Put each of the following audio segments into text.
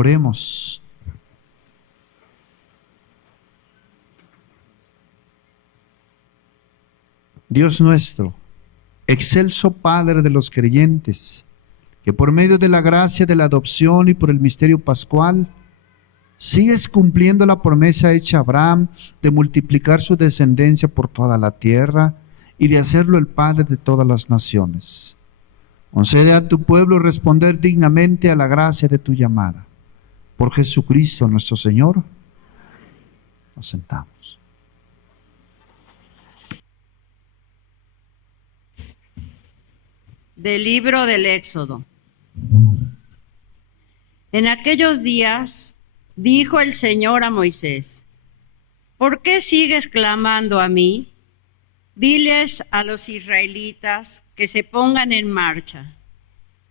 Oremos. Dios nuestro, excelso Padre de los creyentes, que por medio de la gracia de la adopción y por el misterio pascual, sigues cumpliendo la promesa hecha a Abraham de multiplicar su descendencia por toda la tierra y de hacerlo el Padre de todas las naciones. Concede a tu pueblo responder dignamente a la gracia de tu llamada. Por Jesucristo nuestro Señor. Nos sentamos. Del libro del Éxodo. En aquellos días dijo el Señor a Moisés: ¿por qué sigues clamando a mí? Diles a los israelitas que se pongan en marcha.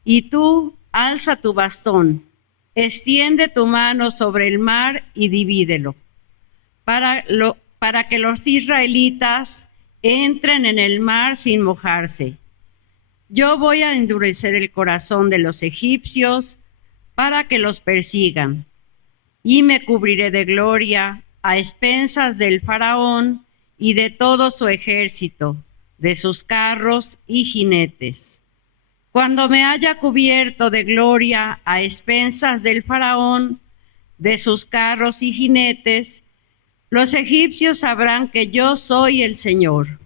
Y tú, alza tu bastón, extiende tu mano sobre el mar y divídelo, para que los israelitas entren en el mar sin mojarse. Yo voy a endurecer el corazón de los egipcios para que los persigan, y me cubriré de gloria a expensas del faraón y de todo su ejército, de sus carros y jinetes. Cuando me haya cubierto de gloria a expensas del faraón, de sus carros y jinetes, los egipcios sabrán que yo soy el Señor.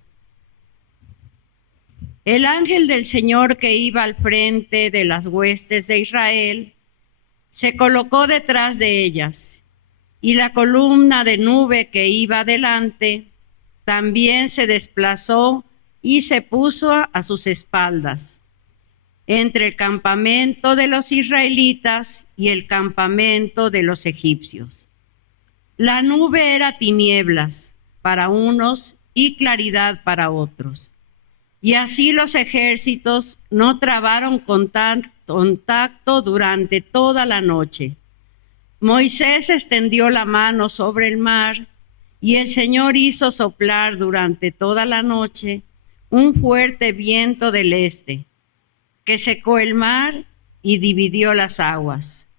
El ángel del Señor que iba al frente de las huestes de Israel se colocó detrás de ellas, y la columna de nube que iba delante también se desplazó y se puso a sus espaldas, entre el campamento de los israelitas y el campamento de los egipcios. La nube era tinieblas para unos y claridad para otros. Y así los ejércitos no trabaron contacto durante toda la noche. Moisés extendió la mano sobre el mar y el Señor hizo soplar durante toda la noche un fuerte viento del este, que secó el mar y dividió las aguas.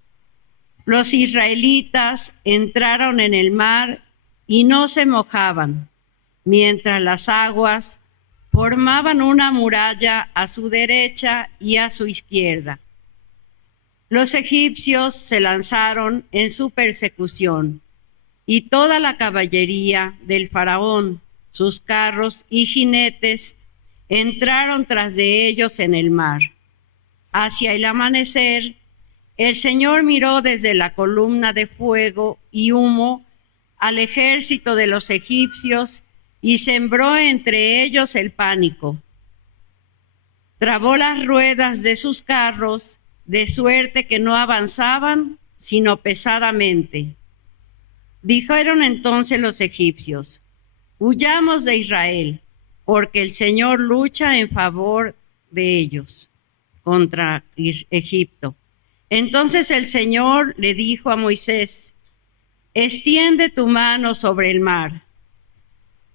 Los israelitas entraron en el mar y no se mojaban, mientras las aguas formaban una muralla a su derecha y a su izquierda. Los egipcios se lanzaron en su persecución, y toda la caballería del faraón, sus carros y jinetes, entraron tras de ellos en el mar. Hacia el amanecer, el Señor miró desde la columna de fuego y humo al ejército de los egipcios y sembró entre ellos el pánico. Trabó las ruedas de sus carros, de suerte que no avanzaban, sino pesadamente. Dijeron entonces los egipcios: huyamos de Israel, porque el Señor lucha en favor de ellos contra Egipto. Entonces el Señor le dijo a Moisés: extiende tu mano sobre el mar,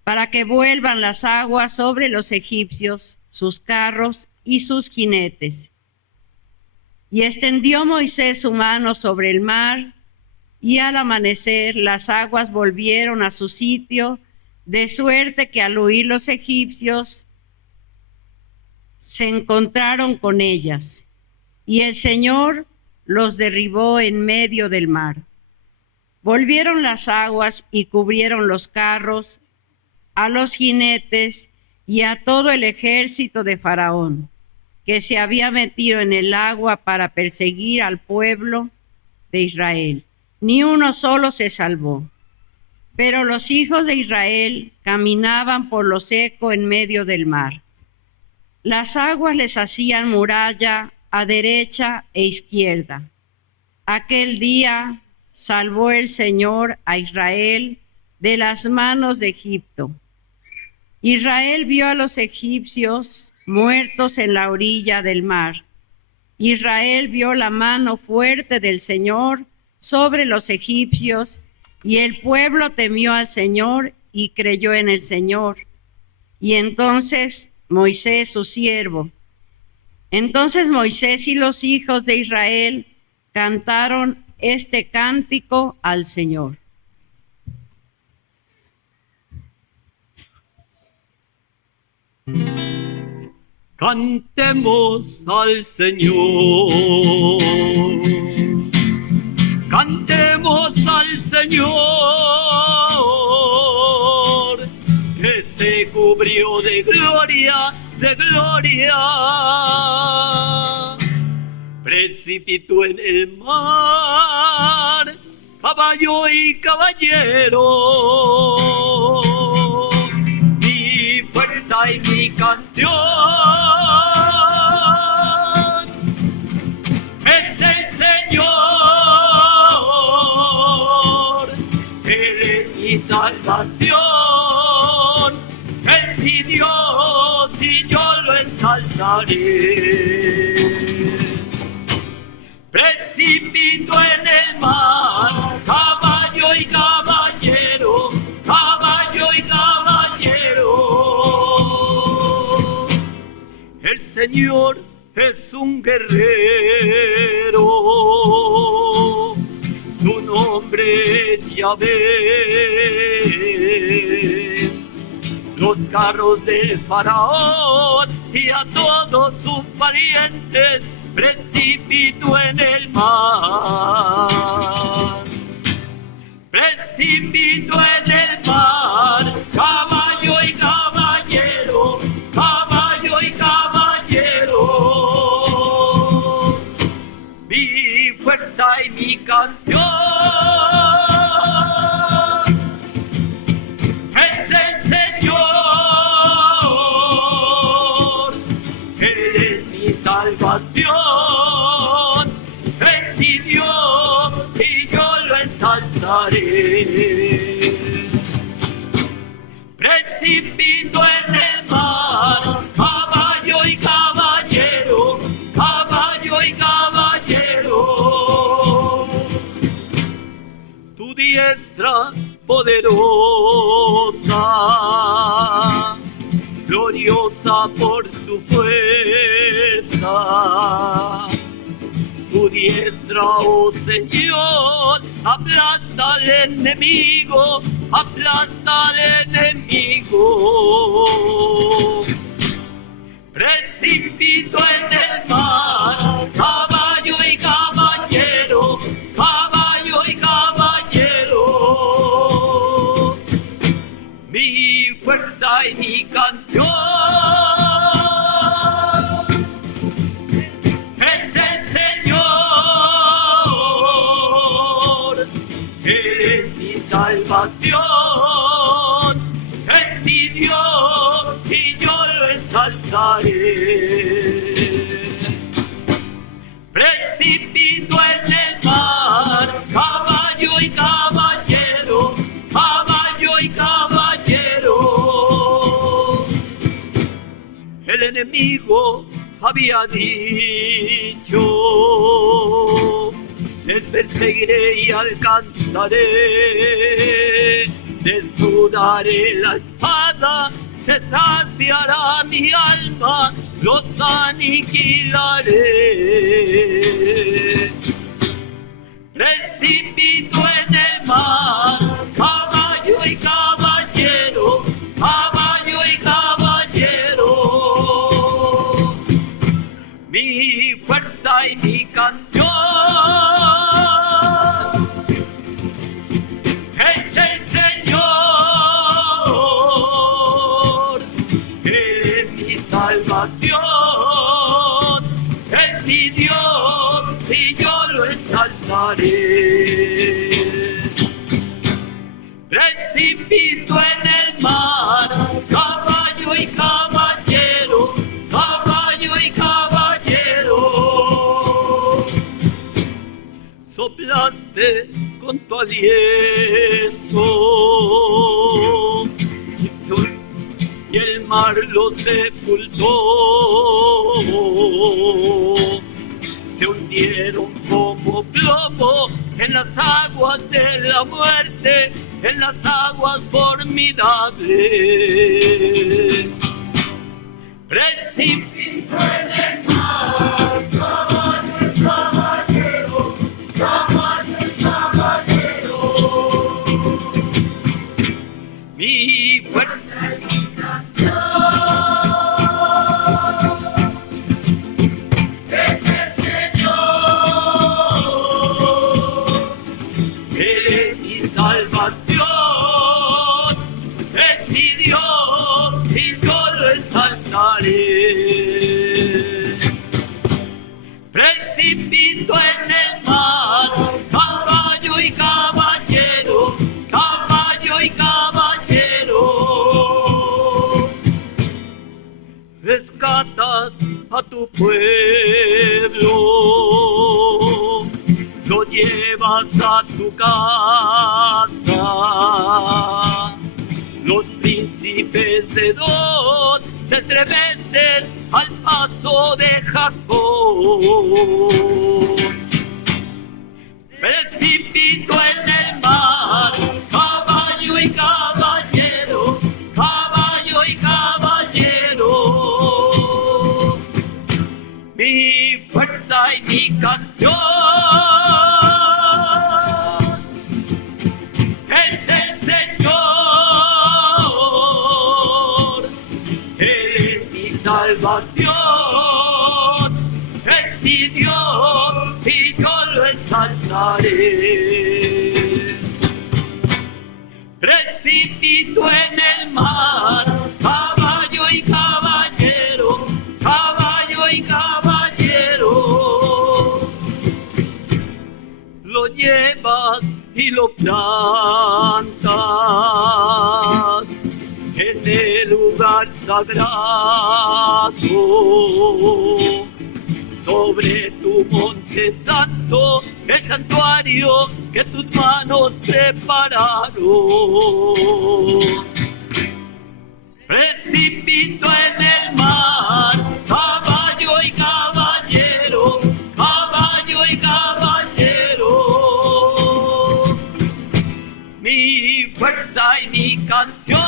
para que vuelvan las aguas sobre los egipcios, sus carros y sus jinetes. Y extendió Moisés su mano sobre el mar, y al amanecer las aguas volvieron a su sitio, de suerte que al huir los egipcios se encontraron con ellas, y el Señor los derribó en medio del mar. Volvieron las aguas y cubrieron los carros, a los jinetes y a todo el ejército de Faraón, que se había metido en el agua para perseguir al pueblo de Israel. Ni uno solo se salvó. Pero los hijos de Israel caminaban por lo seco en medio del mar. Las aguas les hacían muralla a derecha e izquierda. Aquel día salvó el Señor a Israel de las manos de Egipto. Israel vio a los egipcios muertos en la orilla del mar. Israel vio la mano fuerte del Señor sobre los egipcios, y el pueblo temió al Señor y creyó en el Señor. Y entonces Moisés, su siervo. Entonces Moisés y los hijos de Israel cantaron este cántico al Señor. Cantemos al Señor, cantemos al Señor, que se cubrió de gloria, precipitó en el mar, caballo y caballero, mi fuerza y mi canción. Es el Señor, Él es mi salvación, Él sí Dios y yo lo ensalzaré. Precipito en el mar, caballo y caballero, caballo y caballero. El Señor es un guerrero, su nombre es Yahvé. Los carros del faraón y a todos sus parientes precipitó en el mar. Precipitó en el mar, caballo y caballero, caballo y caballero. Mi fuerza y mi canción. Es el Señor, Él es mi salvación, es mi Dios y yo lo ensalzaré. Precipito en el mar, caballo y caballero, caballo y caballero. Tu diestra poderosa, gloriosa por su fuerza. Tu diestra, oh Señor, aplasta al enemigo, aplasta al enemigo. Precipito en el mar, caballo y caballero, caballo y caballero. Mi fuerza y mi canción. Es el Señor, Él es mi salvación, es mi Dios y yo lo ensalzaré. Precipito en el mar, caballo y caballero, caballo y caballero. El enemigo había dicho: les perseguiré y alcanzaré, desnudaré la espada, se saciará mi alma, los aniquilaré. Precipito en el mar, caballo y caballero, caballo y caballero. Mi fuerza y mi canción. Es el Señor, Él es mi salvación, es mi Dios y yo lo ensalzaré. Precipito en el mar, caballo y caballero, caballo y caballero. Soplaste con tu aliento y el mar lo sepultó. Se hundieron como plomo en las aguas de la muerte, en las aguas formidables. Precipito en el mar, caballo y caballero, caballo mi fuerza y mi es el Señor. Él es mi salvación, es mi Dios y yo lo ensalzaré. Precipito en el mar, caballo y caballero, caballo y caballero. Rescatas a tu pueblo, lo llevas a tu casa. Los príncipes de Edom se estremecen al paso de Jacob. Precipito en el mar, caballo y caballero, caballo y caballero. Mi fuerza y mi canción es el Señor. Él es mi salvación, es mi Dios y yo lo ensalzaré. Precipito en el mar, caballo y caballero, caballo y caballero. Lo llevas y lo plantas en el lugar sagrado, sobre tu monte santo, el santuario que tus manos prepararon. Precipito en el mar, caballo y caballero, caballo y caballero. Mi fuerza y mi canción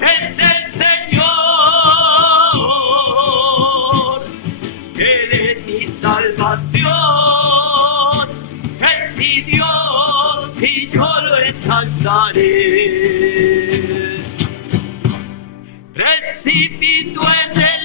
es el Señor. Él es mi salvación, es mi Dios y yo lo ensalzaré. Precipito en el